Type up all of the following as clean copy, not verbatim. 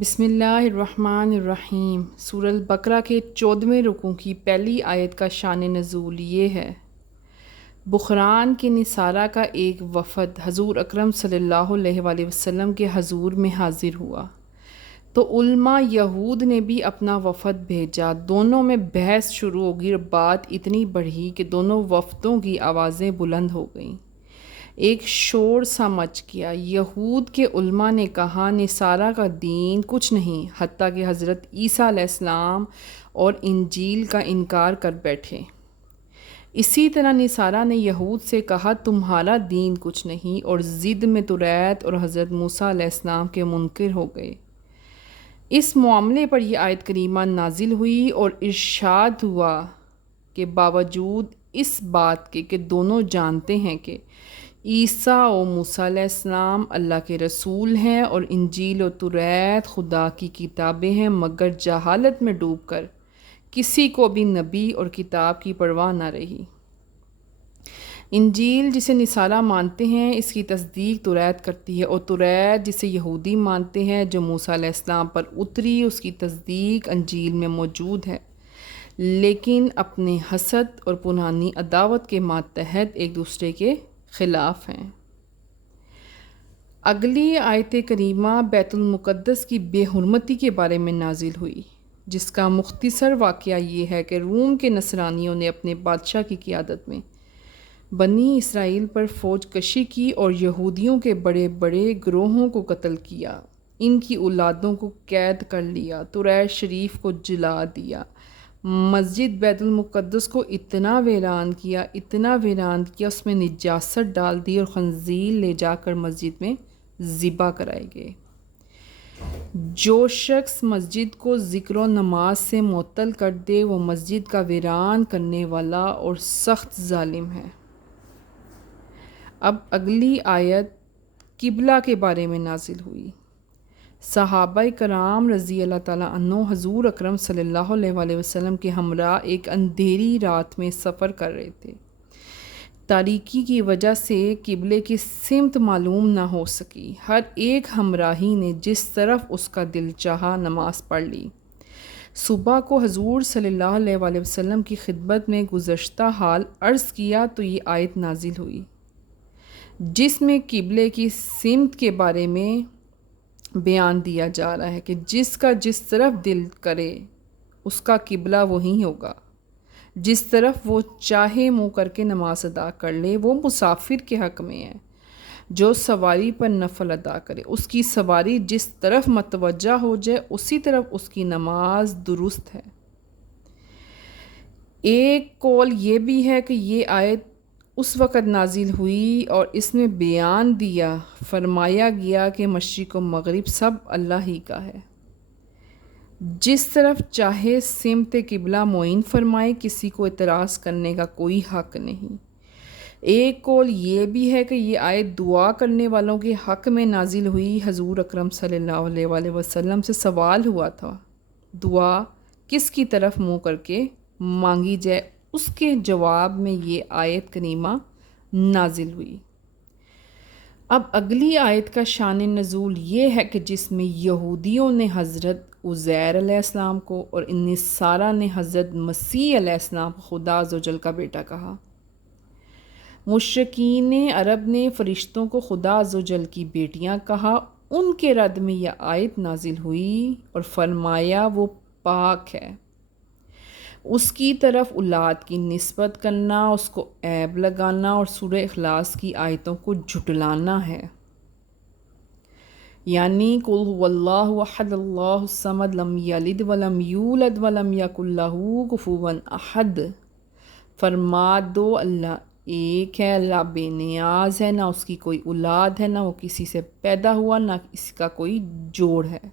بسم اللہ الرحمن الرحیم۔ سورہ البقرہ کے 14ویں رکوع کی پہلی آیت کا شان نزول یہ ہے: بحران کے نصارہ کا ایک وفد حضور اکرم صلی اللہ علیہ وآلہ وسلم کے حضور میں حاضر ہوا تو علماء یہود نے بھی اپنا وفد بھیجا۔ دونوں میں بحث شروع ہو گئی اور بات اتنی بڑھی کہ دونوں وفدوں کی آوازیں بلند ہو گئیں۔ ایک شور سا مچ گیا۔ یہود کے علماء نے کہا نصارہ کا دین کچھ نہیں، حتیٰ کہ حضرت عیسیٰ علیہ السلام اور انجیل کا انکار کر بیٹھے۔ اسی طرح نصارہ نے یہود سے کہا تمہارا دین کچھ نہیں، اور ضد میں توریت اور حضرت موسیٰ علیہ السلام کے منکر ہو گئے۔ اس معاملے پر یہ آیت کریمہ نازل ہوئی اور ارشاد ہوا کہ باوجود اس بات کے کہ دونوں جانتے ہیں کہ عیسیٰ و موسیٰ علیہ السلام اللہ کے رسول ہیں اور انجیل و توریت خدا کی کتابیں ہیں، مگر جہالت میں ڈوب کر کسی کو بھی نبی اور کتاب کی پرواہ نہ رہی۔ انجیل جسے نصارہ مانتے ہیں اس کی تصدیق توریت کرتی ہے، اور توریت جسے یہودی مانتے ہیں جو موسیٰ علیہ السلام پر اتری اس کی تصدیق انجیل میں موجود ہے، لیکن اپنے حسد اور پرانی عداوت کے ماتحت ایک دوسرے کے خلاف ہیں۔ اگلی آیت کریمہ بیت المقدس کی بے حرمتی کے بارے میں نازل ہوئی، جس کا مختصر واقعہ یہ ہے کہ روم کے نصرانیوں نے اپنے بادشاہ کی قیادت میں بنی اسرائیل پر فوج کشی کی اور یہودیوں کے بڑے بڑے گروہوں کو قتل کیا، ان کی اولادوں کو قید کر لیا، توریت شریف کو جلا دیا، مسجد بیت المقدس کو اتنا ویران کیا اس میں نجاست ڈال دی اور خنزیر لے جا کر مسجد میں ذبح کرائے گئے۔ جو شخص مسجد کو ذکر و نماز سے معطل کر دے وہ مسجد کا ویران کرنے والا اور سخت ظالم ہے۔ اب اگلی آیت قبلہ کے بارے میں نازل ہوئی۔ صحابہ کرام رضی اللہ تعالیٰ عنہ حضور اکرم صلی اللہ علیہ وآلہ وسلم کے ہمراہ ایک اندھیری رات میں سفر کر رہے تھے۔ تاریکی کی وجہ سے قبلے کی سمت معلوم نہ ہو سکی۔ ہر ایک ہمراہی نے جس طرف اس کا دل چاہا نماز پڑھ لی۔ صبح کو حضور صلی اللہ علیہ وآلہ وسلم کی خدمت میں گزشتہ حال عرض کیا تو یہ آیت نازل ہوئی، جس میں قبلے کی سمت کے بارے میں بیان دیا جا رہا ہے کہ جس کا جس طرف دل کرے اس کا قبلہ وہی ہوگا۔ جس طرف وہ چاہے منہ کر کے نماز ادا کر لے، وہ مسافر کے حق میں ہے۔ جو سواری پر نفل ادا کرے اس کی سواری جس طرف متوجہ ہو جائے اسی طرف اس کی نماز درست ہے۔ ایک قول یہ بھی ہے کہ یہ آیت اس وقت نازل ہوئی اور اس میں بیان فرمایا گیا کہ مشرق و مغرب سب اللہ ہی کا ہے، جس طرف چاہے سمت قبلہ معین فرمائے، کسی کو اعتراض کرنے کا کوئی حق نہیں۔ ایک قول یہ بھی ہے کہ یہ آیت دعا کرنے والوں کے حق میں نازل ہوئی۔ حضور اکرم صلی اللہ علیہ وآلہ وسلم سے سوال ہوا تھا دعا کس کی طرف منہ کر کے مانگی جائے، اس کے جواب میں یہ آیت کریمہ نازل ہوئی۔ اب اگلی آیت کا شان نزول یہ ہے کہ جس میں یہودیوں نے حضرت عزیر علیہ السلام کو اور نصارہ نے حضرت مسیح علیہ السلام کو خدا عزوجل کا بیٹا کہا۔ مشرکین عرب نے فرشتوں کو خدا عزوجل کی بیٹیاں کہا۔ ان کے رد میں یہ آیت نازل ہوئی اور فرمایا وہ پاک ہے۔ اس کی طرف اولاد کی نسبت کرنا اس کو عیب لگانا اور سورہ اخلاص کی آیتوں کو جھٹلانا ہے، یعنی قل هو اللہ احد اللہ الصمد لم یلد ولم یولد ولم یکن لہ کفوا احد۔ فرما دو اللہ ایک ہے، اللہ بے نیاز ہے، نہ اس کی کوئی اولاد ہے، نہ وہ کسی سے پیدا ہوا، نہ اس کا کوئی جوڑ ہے۔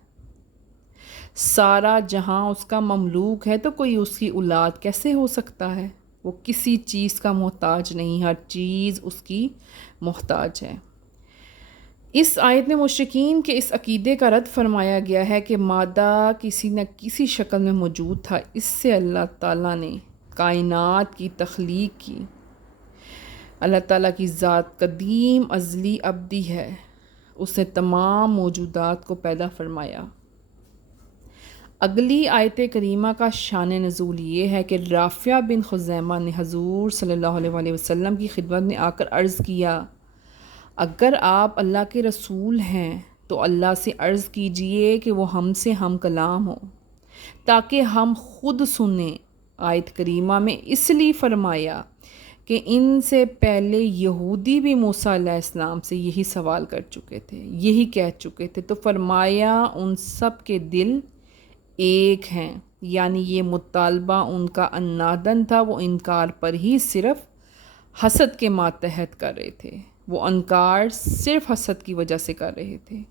سارا جہاں اس کا مملوک ہے تو کوئی اس کی اولاد کیسے ہو سکتا ہے؟ وہ کسی چیز کا محتاج نہیں، ہر چیز اس کی محتاج ہے۔ اس آیت میں مشرکین کے اس عقیدے کا رد فرمایا گیا ہے کہ مادہ کسی نہ کسی شکل میں موجود تھا، اس سے اللہ تعالیٰ نے کائنات کی تخلیق کی۔ اللہ تعالیٰ کی ذات قدیم ازلی ابدی ہے، اس نے تمام موجودات کو پیدا فرمایا۔ اگلی آیت کریمہ کا شان نزول یہ ہے کہ رافع بن خزیمہ نے حضور صلی اللہ علیہ وسلم کی خدمت میں آ کر عرض کیا، اگر آپ اللہ کے رسول ہیں تو اللہ سے عرض کیجئے کہ وہ ہم سے ہم کلام ہو تاکہ ہم خود سنیں۔ آیت کریمہ میں اس لیے فرمایا کہ ان سے پہلے یہودی بھی موسیٰ علیہ السلام سے یہی سوال کر چکے تھے، یہی کہہ چکے تھے، تو فرمایا ان سب کے دل ایک ہیں، یعنی یہ مطالبہ ان کا عنادن تھا، وہ انکار پر ہی صرف حسد کے ماتحت کر رہے تھے، وہ انکار صرف حسد کی وجہ سے کر رہے تھے۔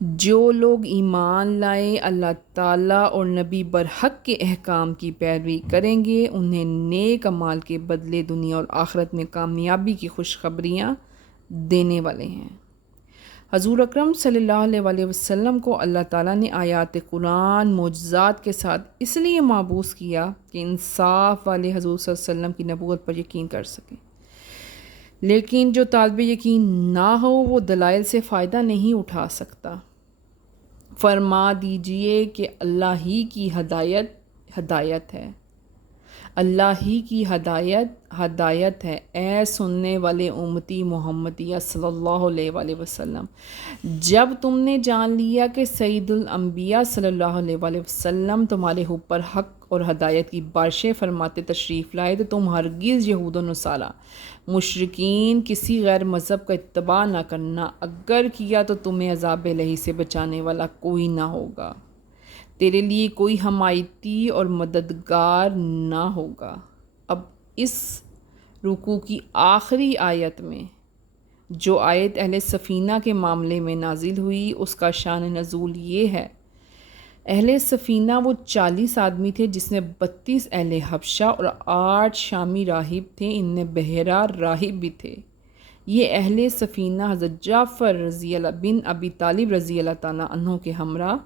جو لوگ ایمان لائے، اللہ تعالیٰ اور نبی برحق کے احکام کی پیروی کریں گے، انہیں نیک اعمال کے بدلے دنیا اور آخرت میں کامیابی کی خوشخبریاں دینے والے ہیں۔ حضور اکرم صلی اللہ علیہ وسلم کو اللہ تعالیٰ نے آیات قرآن معجزات کے ساتھ اس لیے مبعوث کیا کہ انصاف والے حضور صلی اللہ علیہ وسلم کی نبوت پر یقین کر سکیں، لیکن جو طالب یقین نہ ہو وہ دلائل سے فائدہ نہیں اٹھا سکتا۔ فرما دیجئے کہ اللہ ہی کی ہدایت ہے، اللہ ہی کی ہدایت ہے، اے سننے والے امتی محمدیہ صلی اللہ علیہ وسلم، جب تم نے جان لیا کہ سید الانبیاء صلی اللہ علیہ وسلم تمہارے اوپر حق اور ہدایت کی بارشیں فرماتے تشریف لائے، تو تم ہرگز یہود و نصارہ مشرکین کسی غیر مذہب کا اتباع نہ کرنا، اگر کیا تو تمہیں عذاب الہی سے بچانے والا کوئی نہ ہوگا، تیرے لیے کوئی حمایتی اور مددگار نہ ہوگا۔ اب اس رکوع کی آخری آیت میں جو آیت اہل سفینہ کے معاملے میں نازل ہوئی، اس کا شان نزول یہ ہے، اہل سفینہ وہ 40 آدمی تھے جس میں 32 اہل حبشہ اور 8 شامی راہب تھے، ان میں بحیرہ راہب بھی تھے۔ یہ اہل سفینہ حضرت جعفر رضی اللہ بن ابی طالب رضی اللہ تعالیٰ عنہ کے ہمراہ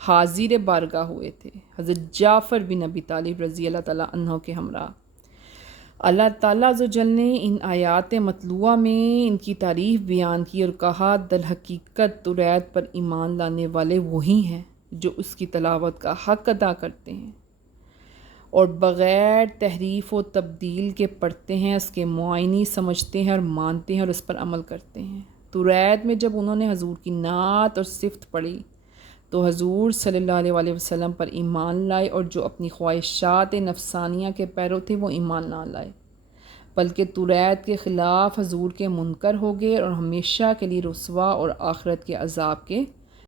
حاضر بارگاہ ہوئے تھے، حضرت جعفر بن ابی طالب رضی اللہ تعالیٰ عنہ کے ہمراہ۔ اللہ تعالیٰ عز و جل نے ان آیات مطلوعہ میں ان کی تعریف بیان کی اور کہا، در حقیقت توریت پر ایمان لانے والے وہی ہیں جو اس کی تلاوت کا حق ادا کرتے ہیں اور بغیر تحریف و تبدیل کے پڑھتے ہیں، اس کے معانی سمجھتے ہیں اور مانتے ہیں اور اس پر عمل کرتے ہیں۔ توریت میں جب انہوں نے حضور کی نعت اور صفت پڑھی تو حضور صلی اللہ علیہ وسلم پر ایمان لائے، اور جو اپنی خواہشات نفسانیہ کے پیرو تھے وہ ایمان نہ لائے، بلکہ توریت کے خلاف حضور کے منکر ہو گئے اور ہمیشہ کے لیے رسوا اور آخرت کے عذاب کے